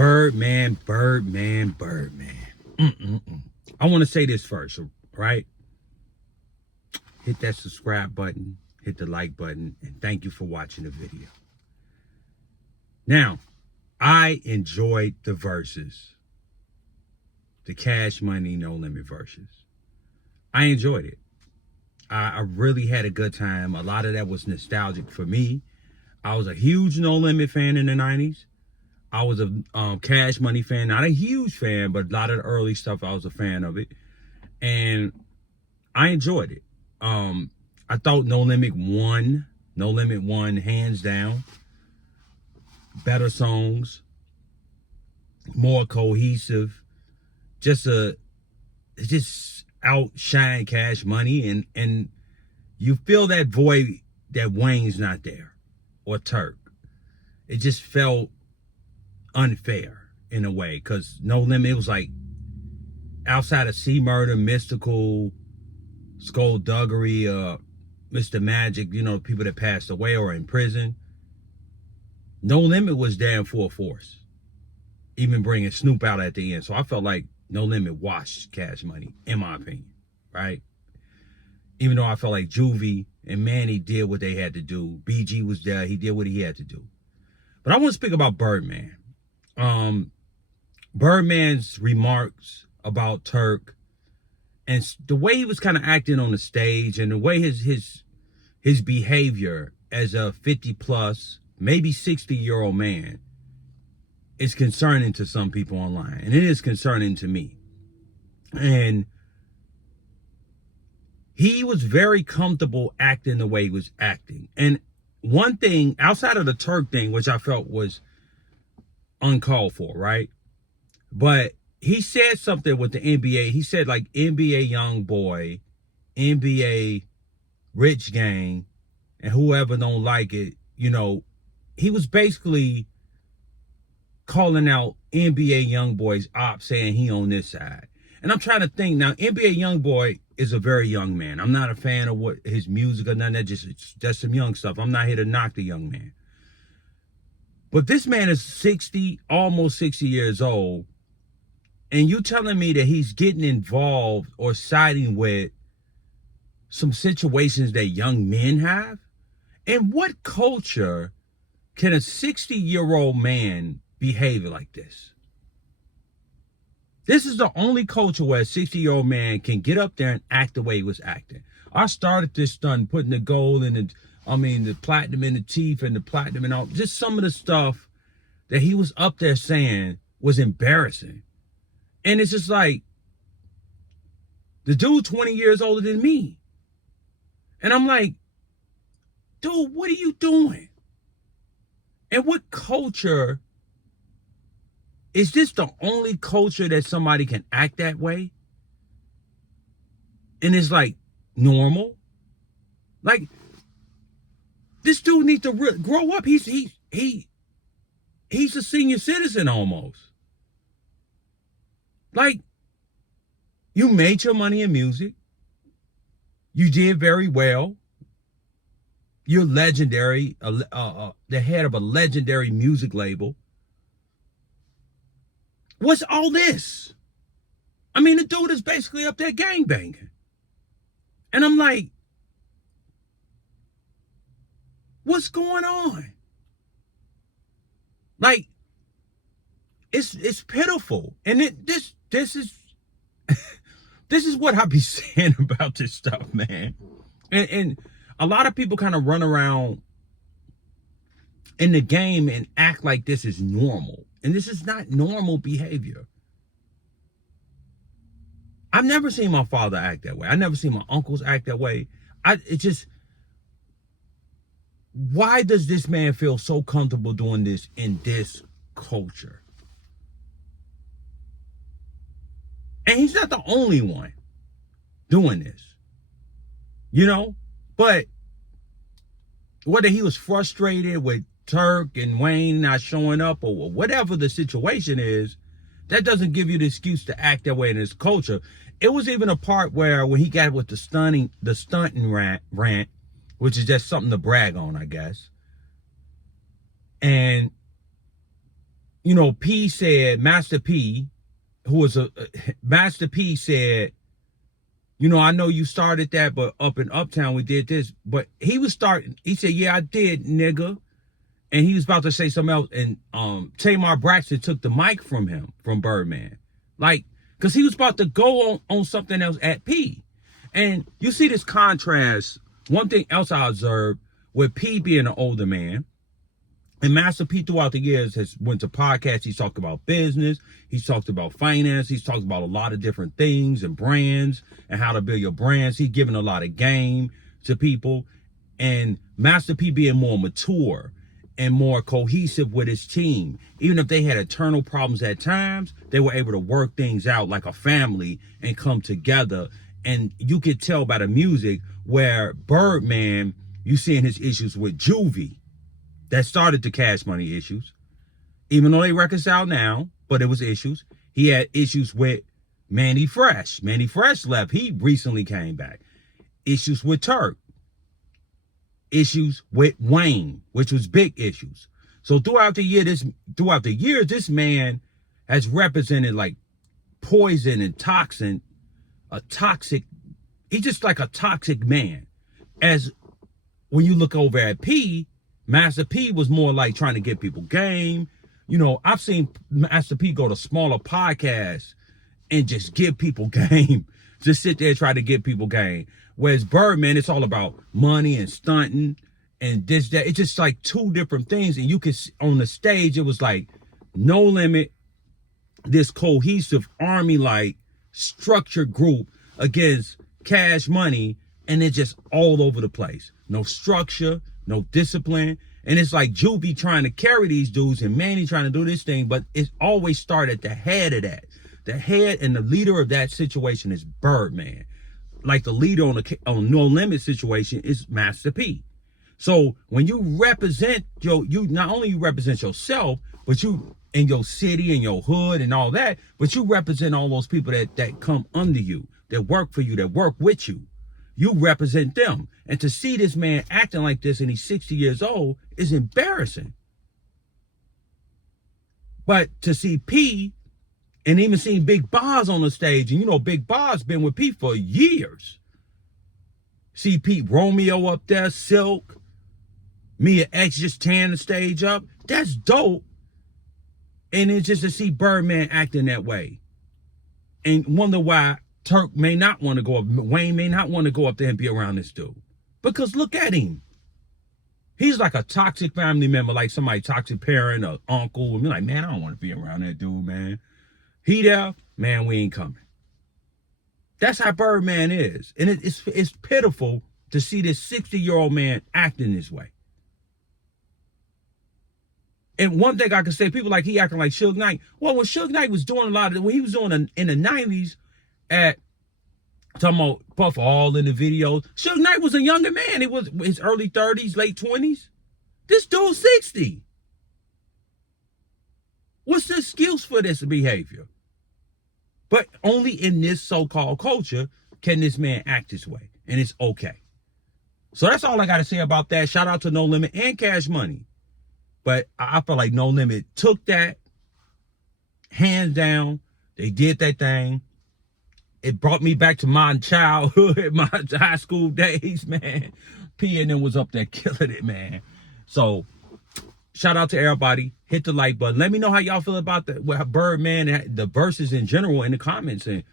Birdman, Birdman, Birdman. I want to say this first, right? Hit that subscribe button, hit the like button, and thank you for watching the video. Now, I enjoyed the verses. The Cash Money No Limit verses. I enjoyed it. I really had a good time. A lot of that was nostalgic for me. I was a huge No Limit fan in the 90s. I was a Cash Money fan. Not a huge fan, but a lot of the early stuff, I was a fan of it. And I enjoyed it. I thought No Limit won. No Limit won hands down. Better songs. More cohesive. Just outshine Cash Money, and you feel that void that Wayne's not there, or Turk. It just felt unfair in a way, because No Limit, it was like outside of C Murder, Mystical, Skullduggery, Mr. Magic, you know, people that passed away or in prison. No Limit was damn full force, even bringing Snoop out at the end. So I felt like No Limit washed Cash Money, in my opinion, right? Even though I felt like Juvie and Manny did what they had to do. BG was there. He did what he had to do. But I want to speak about Birdman. Birdman's remarks about Turk and the way he was kind of acting on the stage, and the way his behavior as a 50-plus, maybe 60-year-old man is concerning to some people online, and it is concerning to me. And he was very comfortable acting the way he was acting. And one thing outside of the Turk thing, which I felt was uncalled for, right? But he said something with the NBA. He said like NBA young boy, NBA rich gang, and whoever don't like it, you know, he was basically calling out NBA Youngboy's op, saying he on this side. And I'm trying to think now, NBA Youngboy is a very young man. I'm not a fan of what his music or none of that, just some young stuff. I'm not here to knock the young man. But this man is 60, almost 60 years old. And you telling me that he's getting involved or siding with some situations that young men have? And what culture can a 60-year-old man behave like this? This is the only culture where a 60-year-old man can get up there and act the way he was acting. I started this stunt, putting the gold in the platinum in the teeth and the platinum and all. Just some of the stuff that he was up there saying was embarrassing. And it's just like, the dude 20 years older than me. And I'm like, dude, what are you doing? And what culture, is this the only culture that somebody can act that way? And it's like normal? Like, this dude needs to grow up. He's a senior citizen almost. Like, you made your money in music. You did very well. You're legendary, the head of a legendary music label. What's all this? I mean, the dude is basically up there gangbanging. And I'm like, what's going on? Like, it's pitiful. And this is this is what I be saying about this stuff, man. And a lot of people kind of run around in the game and act like this is normal. And this is not normal behavior. I've never seen my father act that way. I never seen my uncles act that way. Why does this man feel so comfortable doing this in this culture? And he's not the only one doing this, you know? But whether he was frustrated with Turk and Wayne not showing up or whatever the situation is, that doesn't give you the excuse to act that way in his culture. It was even a part where when he got with the stunting rant, which is just something to brag on, I guess. And P said, Master P, Master P said, I know you started that, but up in Uptown we did this. But he said, yeah, I did, nigga. And he was about to say something else, and Tamar Braxton took the mic from him, from Birdman. Like, because he was about to go on something else at P. And you see this contrast. One thing else I observed, with P being an older man, and Master P throughout the years has went to podcasts. He's talked about business. He's talked about finance. He's talked about a lot of different things and brands and how to build your brands. He's given a lot of game to people. And Master P being more mature and more cohesive with his team. Even if they had internal problems at times, they were able to work things out like a family and come together. And you could tell by the music where Birdman, you seeing his issues with Juvie. That started the Cash Money issues. Even though they reconcile now, but it was issues. He had issues with Manny Fresh. Manny Fresh left. He recently came back. Issues with Turk. Issues with Wayne, which was big issues. So throughout the years, this man has represented like poison and toxin, he's just like a toxic man. As when you look over at P, Master P was more like trying to get people game. I've seen Master P go to smaller podcasts and just give people game. Just sit there and try to get people game. Whereas Birdman, it's all about money and stunting and this, that. It's just like two different things. And you could, on the stage, it was like No Limit, this cohesive army-like structured group against Cash Money, and it's just all over the place. No structure, no discipline. And it's like Juvie trying to carry these dudes and Manny trying to do this thing, but it's always started at the head of that. The head and the leader of that situation is Birdman. Like the leader on No Limit situation is Master P. So when you represent you not only represent yourself, but you in your city and your hood and all that, but you represent all those people that come under you, that work for you, that work with you. You represent them. And to see this man acting like this and he's 60 years old is embarrassing. But to see P and even seeing Big Boz on the stage, and Big Boz been with P for years. See Pete Romeo up there, Silk, Mia X just tearing the stage up. That's dope. And it's just to see Birdman acting that way. And wonder why Turk may not want to go up, Wayne may not want to go up there and be around this dude. Because look at him. He's like a toxic family member, like somebody toxic parent or uncle. And be like, man, I don't want to be around that dude, man. He there, man, we ain't coming. That's how Birdman is. And it's pitiful to see this 60-year-old man acting this way. And one thing I can say, people like he acting like Suge Knight. Well, when Suge Knight was doing when he was doing in the 90s talking about Puff all in the videos, Suge Knight was a younger man. It was his early 30s, late 20s. This dude's 60. What's the excuse for this behavior? But only in this so-called culture can this man act this way. And it's okay. So that's all I got to say about that. Shout out to No Limit and Cash Money. But I feel like No Limit took that hands down. They did that thing. It brought me back to my childhood, my high school days, man. P and them was up there killing it, man. So shout out to everybody. Hit the like button. Let me know how y'all feel about the Birdman and the verses in general in the comments. And